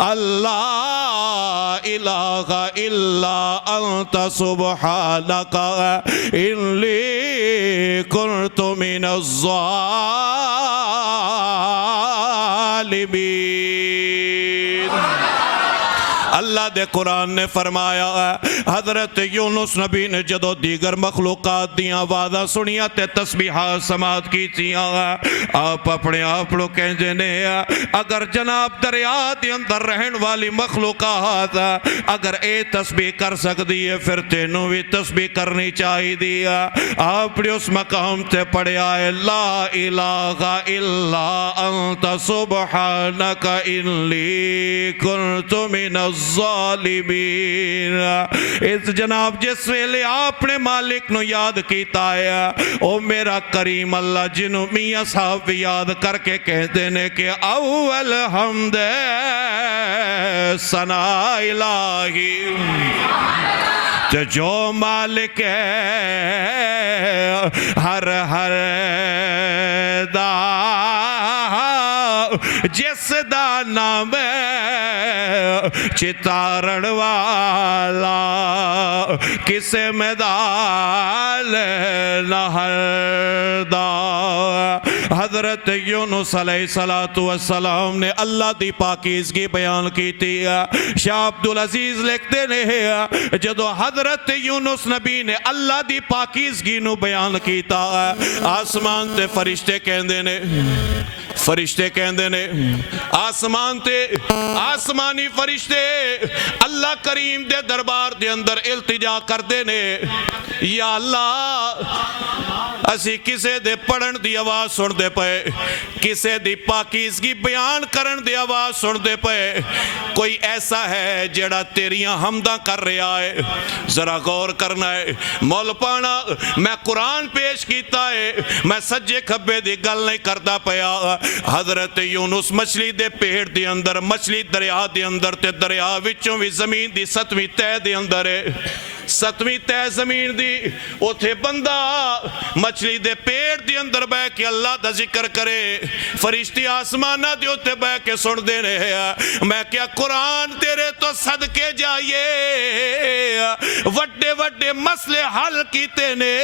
اللہ الہ الا انت سبحانک انی کنت من الظالمین اللہ دے قرآن نے فرمایا حضرت یونس نبی نے جدو دیگر مخلوقات دیاں آوازاں سنیا تے تسبیحات سماعت کی تیاں آپ اپنے آپ لو کہندے نے اگر جناب دریا دے اندر رہن والی مخلوقات اگر اے تسبیح کر سکتی ہے پھر تینوں بھی تسبیح کرنی چاہی دیا آپ نے اس مقام تے پڑھیا ہے لا الہ الا انت سبحانک انی کنت من الظالمین اس جناب جس ویلے آپ نے مالک نو یاد کیتا ہے او میرا کریم اللہ جنو میاں صاحب بھی یاد کر کے کہتے ہیں کہ اول حمد ثنا الہی جو مالک ہے ہر ہر دا جس دا نام چتارن والا کسے میدان نہر دا حضرت یونس علیہ السلام نے اللہ دی پاکیزگی بیان کی تھی شاہ عبدالعزیز لکھتے نے جدو حضرت یونس نبی نے اللہ دی پاکیزگی نو بیان کیتا آسمان تے فرشتے کہندے نے فرشتے کہندے نے آسمان تے آسمانی فرشتے اللہ کریم دے دربار دے اندر التجا کر دے نے یا اللہ اسی کسے دے پڑھن دی آواز سن دے پئے کسے دی پاکیزگی بیان کرن دی آواز سن دے پئے کوئی ایسا ہے جڑا تیریاں حمداں کر رہا ہے ذرا غور کرنا ہے مول پانا میں قرآن پیش کیتا ہے میں سجے کھبے دی گل نہیں کردا پیا حضرت یونس مچھلی دے پیڑ دی اندر مچھلی دریا دی اندر تے دریا وچوں بھی زمین دی 7ویں تہہ دے اندر ہے 7ویں تہہ زمین دی اوتھے بندہ مچھلی دے پیڑ دی اندر بہ کے اللہ دا ذکر کرے فرشتے آسمانہ دے اوتے بہ کے سن دے رہے میں کیا قرآن تیرے تو صدقے جائیے وڈے وڈے مسئلے حل کیتے نے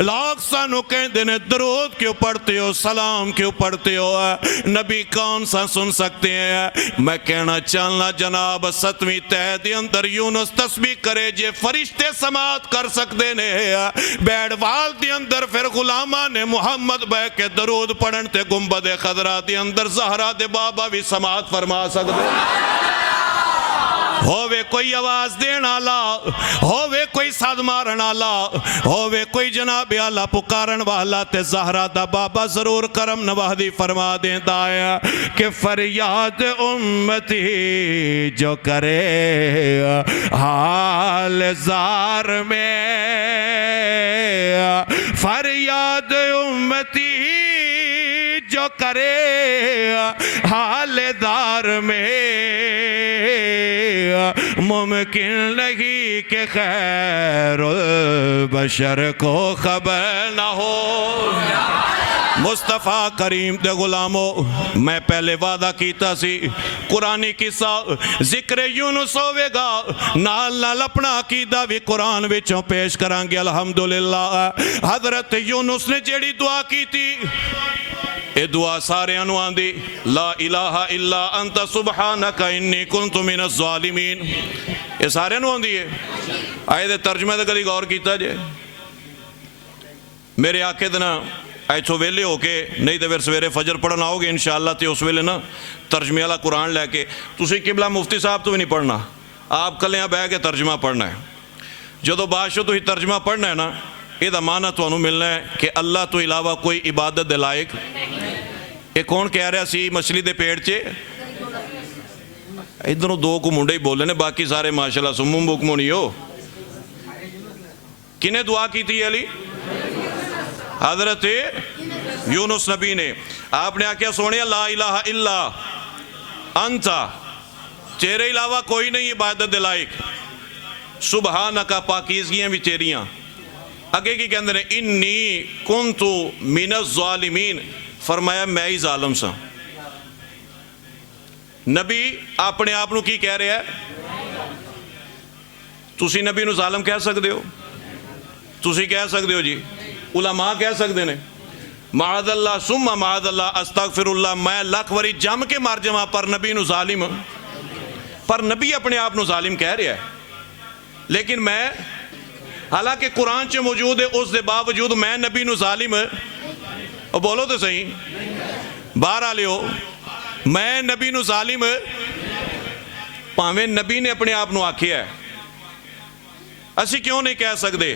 لوگ سانو کہندے نے درود کیوں پڑھتے ہو سلام کیوں پڑھتے ہو نبی کون سا سن سکتے ہیں میں کہنا چاہنا جناب 7ویں تہہ دے اندر یونس تسبیح کرے جے فرشتے سماعت کر سکتے نے بیڑ وال دی اندر پھر غلامہ نے محمد بہ کے درود پڑھن تے گنبد خضرا دی اندر زہرا دے بابا بھی سماعت فرما سکتے ہووے کوئی آواز دین آلا ہووے کوئی صد مارن آلا ہووے کوئی جناب آلا پکارن والا تے زہرا دا بابا ضرور کرم نوازی فرما دیتا ہے کہ فریاد امتی جو کرے حال زار میں فریاد امتی جو کرے حال دار میں ممکن نہیں کہ خیر البشر کو خبر نہ ہو مصطفیٰ کریم دے غلاموں میں پہلے وعدہ کیتا سی قرآنی قصہ ذکر یونس ہوئے گا نال نال اپنا عقیدہ بھی قرآن وچوں پیش کریں گے الحمدللہ حضرت یونس نے جیڑی دعا کی تھی اے دعا سارے انوان دی لا الہ الا انت سبحانک انی کنت من الظالمین اے سارے انوان دی ہے آئے دے ترجمہ دے کدی غور کیتا جے میرے آقے دنا ایتھو ویلے ہو کے نہیں دے پھر سویرے فجر پڑھنا ہوگے انشاءاللہ تے اس ویلے نا ترجمے والا قرآن لے کے تسی قبلہ مفتی صاحب تو بھی نہیں پڑھنا آپ کلیاں بہ کے ترجمہ پڑھنا ہے جدو بادشاہ تو ہی ترجمہ پڑھنا ہے نا یہ دا معنی تو انہوں ملنا ہے کہ اللہ تو علاوہ کوئی عبادت دے لائق یہ کون کہہ رہا سی مچھلی دے پیڑ چے ادھروں دو کو منڈے ہی بولے نے باقی سارے ماشاءاللہ سمم بکمو نہیں ہو کنہیں دعا کی تھی علی حضرت یونس نبی نے آپ نے آکیا سونے لا الہ الا انتا تیرے علاوہ کوئی نہیں عبادت دے لائق سبحانکا پاکیزگیاں بھی تیریاں اگے کی کہندے نے انی کنتو من الظالمین فرمایا میں ہی ظالم سا نبی اپنے آپ نو کی کہہ رہے ہیں تسی نبی نو ظالم کہہ سکتے ہو تسی کہہ سکتے ہو جی علماء کہہ سکتے ہیں معاذ اللہ ثم معاذ اللہ استغفر اللہ میں لاکھ وری جم کے مار جمع پر نبی نو ظالم پر نبی اپنے آپ نو ظالم کہہ رہے ہیں لیکن میں حالانکہ قرآن چے موجود ہے اس دے باوجود میں نبی نو ظالم اور بولو تو صحیح باہر آ لیو میں نبی نو ظالم پاویں نبی نے اپنے آپ نو آکھیا ہے اسی کیوں نہیں کہہ سکتے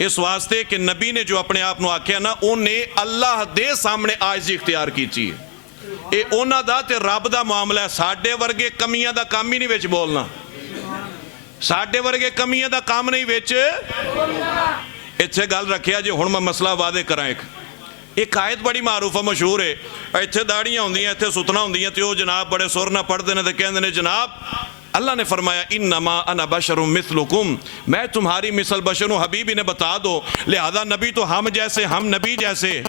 اس واسطے کہ نبی نے جو اپنے آپ نو آکھیا نا انہیں اللہ دے سامنے عاجزی اختیار کی چاہیے اے اونا دا تے رب دا معاملہ ہے ساڈے ورگے کمیاں دا کام ہی نہیں وچ بولنا ساڈے ورگے کمیاں دا کام نہیں وچ اتھے گل رکھیا جو ہن میں مسئلہ وعدے کرائیں ایک آیت بڑی معروف ہے مشہور ہے اتھے داڑیاں ہوندی ہیں اتھے ستنا ہوندی ہیں تو جناب بڑے سور نہ پڑھ دینے تے کہندے نے جناب اللہ نے فرمایا انما انا بشر مثلکم میں تمہاری مثل بشر ہوں حبیبی نے بتا دو لہذا نبی تو ہم جیسے ہم نبی جیسے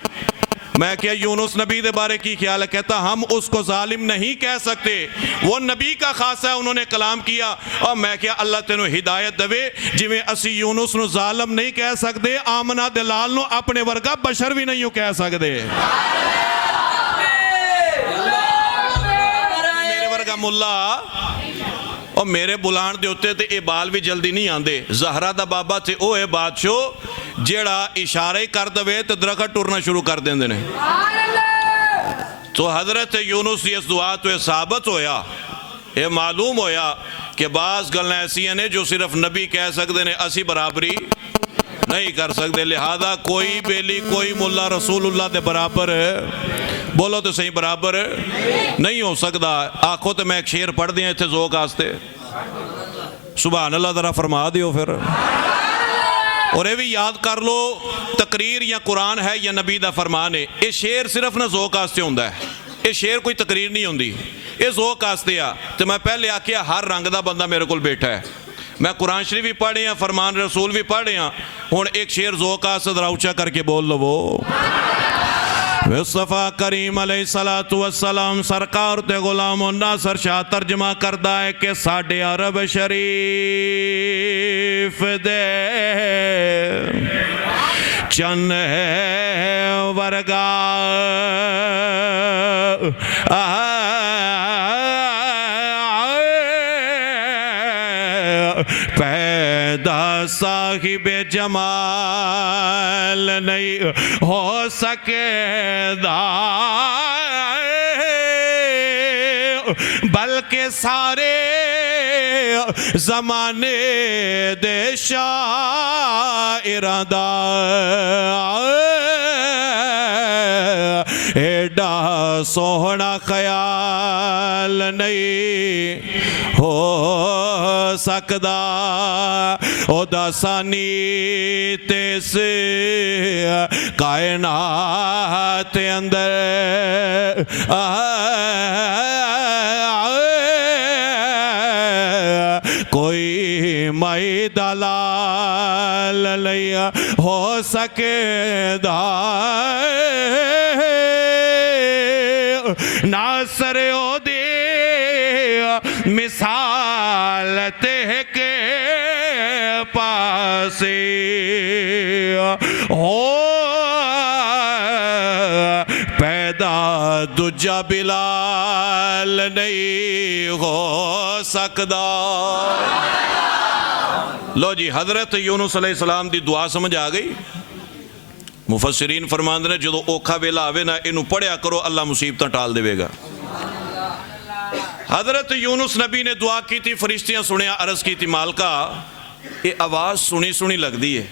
میں کیا یونس نبی دے بارے کی خیال ہے کہتا ہم اس کو ظالم نہیں کہہ سکتے وہ نبی کا خاصہ ہے انہوں نے کلام کیا اور میں کیا اللہ تینوں ہدایت دوے جویں اسی یونس نو ظالم نہیں کہہ سکتے آمنہ دلال نو اپنے ورگا بشر بھی نہیں کہہ سکتے میرے ورگا ملا اور میرے بلان دے ہوتے تھے اے بال بھی جلدی نہیں آندے زہرہ دا بابا تھے او اے بادشو جیڑا اشارہ ہی کر دوے تو درخت ٹورنا شروع کر دیں دینے تو حضرت یونس اس دعا تو ثابت ہویا یہ معلوم ہویا کہ بعض گلنا ایسی ہیں جو صرف نبی کہہ سکتے ہیں اسی برابری نہیں کر سکتے. لہذا کوئی بیلی کوئی ملا رسول اللہ دے برابر بولو تو صحیح برابر نہیں ہو سکتا. آخو تو میں ایک شعر پڑھ دیا اتنے ذوق واسطے. سبحان اللہ ذرا فرما دیو پھر. اور یہ بھی یاد کر لو تقریر یا قرآن ہے یا نبی دا فرمان ہے. یہ شعر صرف نہ ذوق واسطے ہوندا ہے. یہ شعر کوئی تقریر نہیں ہوندی. یہ ذوق واسطے آ. تو میں پہلے آکھیا ہر رنگ دا بندہ میرے کول بیٹھا ہے. میں قرآن شریف بھی پڑھے ہیں فرمان رسول بھی پڑھے ہیں. ہن ایک شعر ذوق واسطے ذرا اونچا کر کے بول لو. وہ مصطفیٰ کریم علیہ السلام سرکار تے غلام الناصر شاہ ترجمہ کردہ ہے کہ ساڑھے عرب شریف دے چن ورگا پیدا صاحب جمال نہیں ہو سکے دا بلکہ سارے زمانے دے شاعراں دا ایڈا سوہنا خیال نہیں ہو سکدا او دا ثانی تیس کائنات اندر کوئی مائی دلال لیا ہو سکے دا ناصر او دے مثال تے کے پاسے ہو پیدا دجا بلال نہیں ہو سکدا. لو جی حضرت یونس علیہ السلام دی دعا سمجھ آ گئی. مفسرین فرماندے نے جدو اوکھا ویلا آوے نا انہوں پڑھیا کرو اللہ مصیبتاں ٹال دے گا. حضرت یونس نبی نے دعا کی تھی فرشتیاں سنیا عرض کی تھی مالکہ یہ آواز سنی سنی لگ دی ہے.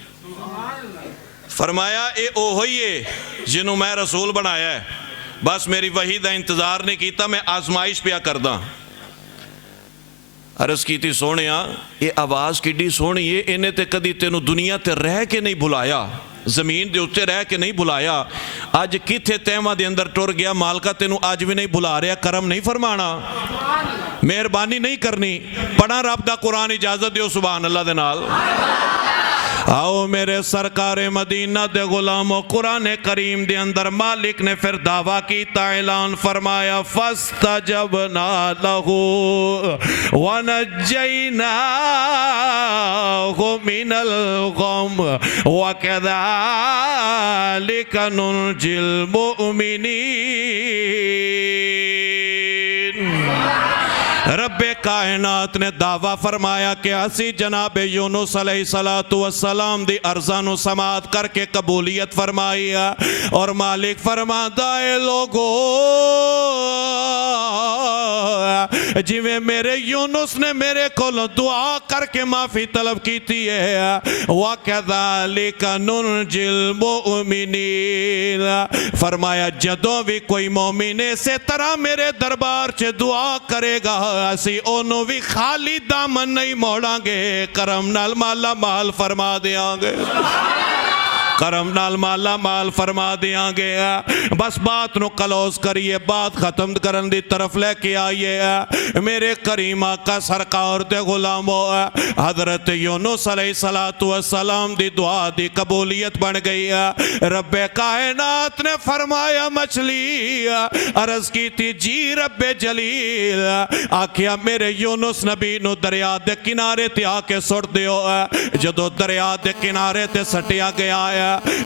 فرمایا اے اوہی ہے جنہوں میں رسول بنایا ہے بس میری وحی دا انتظار نہیں کیتا میں آزمائش پیا کردہ. عرض کی تھی سونیا یہ آواز کڈی سونی ہے انہیں تے کدی تینوں دنیا تے رہ کے نہیں بلایا زمین دے اتے رہ کے نہیں بلایا. آج کتھے تیمہ دے اندر ٹر گیا مالکہ تینوں آج بھی نہیں بلا رہا کرم نہیں فرمانا مہربانی نہیں کرنی. پڑھا رب دا قرآن اجازت دیو سبحان اللہ دے نال. آؤ میرے سرکار مدینہ دے غلام و قرآن کریم دے اندر مالک نے پھر دعویٰ کیتا اعلان فرمایا فَاسْتَجَبْنَا لَهُ وَنَجَّيْنَاهُ مِنَ الْغَمِّ وَكَذَلِكَ نُنْجِي الْمُؤْمِنِينَ. رب کائنات نے دعویٰ فرمایا کہ اسی جناب یونس علیہ السلام دی ارزان و سماعت کر کے قبولیت فرمائی اور مالک فرماتا ہے لوگو جویں میرے یونس نے میرے کو دعا کر کے معافی طلب کیتی ہے وَكَذَلِكَ نُنْجِي الْمُؤْمِنِينَ. فرمایا جدوں بھی کوئی مومن سے طرح میرے دربار سے دعا کرے گا اسی انہوں بھی خالی دامن نہیں موڑاں گے کرم نال مالا مال فرما دیاں گے کرم نال مالا مال فرما دیاں گے. بس بات نو کلوز کریے بات ختم کرن دی طرف لے کے آئیے. میرے کریم آقا سرکار دے غلامو حضرت یونس علیہ السلام دی دعا دی قبولیت بن گئی. رب کائنات نے فرمایا مچھلی عرض کی تھی جی رب جلیل آکھیا میرے یونس نبی نو دریا دے کنارے تے آ کے سٹ دیو. جدو دریا دے کنارے تے سٹیا گیا ہے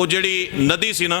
ਉਹ ਜਿਹੜੀ ਨਦੀ ਸੀ ਨਾ,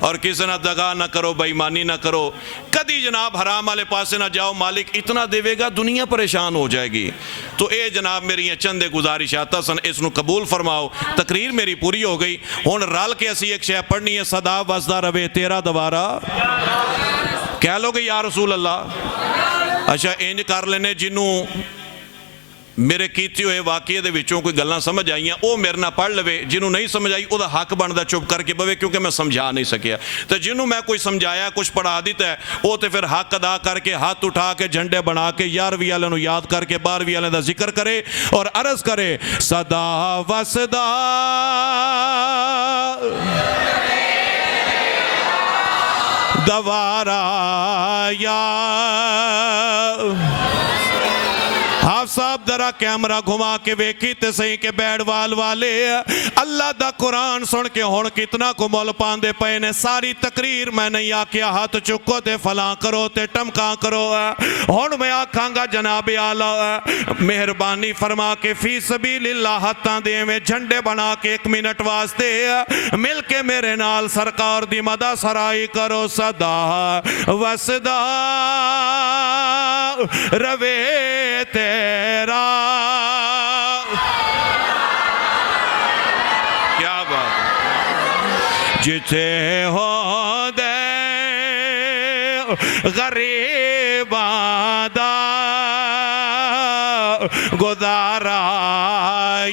اور کسی نہ دگا نہ کرو بےمانی نہ کرو کدی جناب حرام والے پاسے نہ جاؤ مالک اتنا دے گا دنیا پریشان ہو جائے گی تو اے جناب میری چند گزارشات سن اس نو قبول فرماؤ تقریر میری پوری ہو گئی ہن رل کے اسی ایک شے پڑھنی ہے صدا وسدا رہے تیرا دوبارہ کہہ لو گے یا رسول اللہ اچھا انج کر لینے جنوں میرے کیتے ہوئے واقعے دے وچوں کوئی گلاں سمجھ آئیاں او میرے نہ پڑھ لوے جنوں نہیں سمجھ آئی او دا حق بندا چپ کر کے بوے کیونکہ میں سمجھا نہیں سکیا تو جنوں میں کوئی سمجھایا کچھ پڑھا دیتا ہے او تے پھر حق ادا کر کے ہاتھ اٹھا کے جھنڈے بنا کے 11ویں والے نو یاد کر کے 12ویں والے دا ذکر کرے اور عرض کرے صدا وصدا دوارا یا حافظ صاحب ذرا کیمرہ گھما کے ویکھی تے صحیح کہ بیڑ وال والے اللہ دا قرآن سن کے ہون کتنا کو مول پاندے پے نے ساری تقریر میں نہیں آکیا ہاتھ چکو تے فلاں کرو تے ٹمکاں کرو ہون میں آکھاں گا جناب اعلیٰ مہربانی فرما کے فی سبیل اللہ ہاتھاں دے میں جھنڈے بنا کے 1 منٹ واسطے مل کے میرے نال سرکار دی مدہ سرائی کرو صدا وصدا روے تیرا کیا بات جتے ہو دے غریباں دا گزارا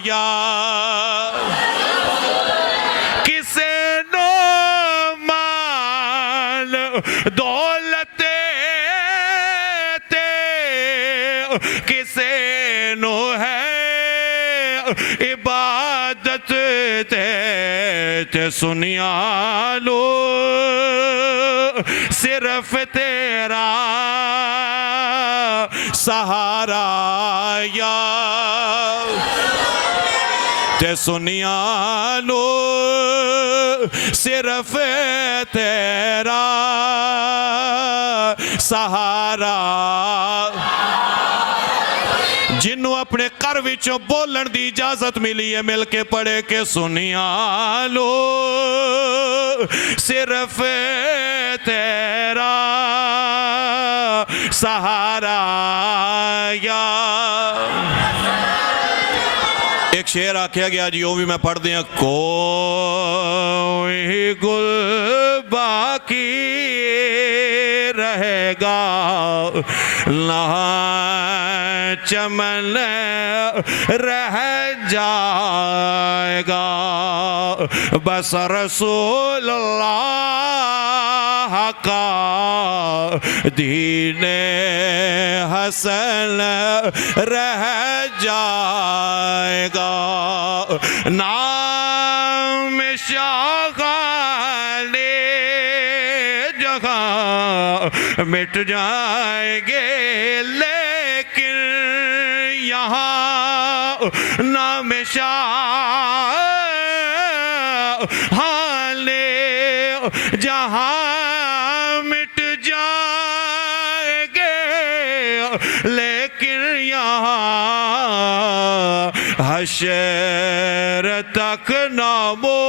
یا کسے نو مال دولت کسے نو ہے عبادت تے سنیا لو صرف تیرا سہارا یا تے سنیا لو صرف تیرا سہارا جنوں اپنے کر وچوں بولن دی اجازت ملی ہے مل کے پڑھے کے سنیا لو صرف تیرا سہارا یا ایک شعر آکھیا گیا جی وہ بھی میں پڑھ دیا کوئی گل باقی رہے گا نہ چمن رہ جائے گا بس رسول اللہ کا دین حسن رہ جائے گا نام شاغانے جگہ مٹ جائیں گے لیکن یہاں نام شاغانے جہاں مٹ جائیں گے لیکن یہاں حشر تک نامو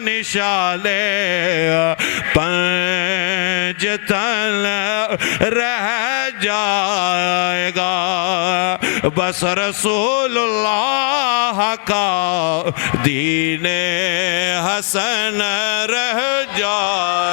نشالے پنجتن رہ جائے گا بس رسول اللہ کا دین حسن رہ جائے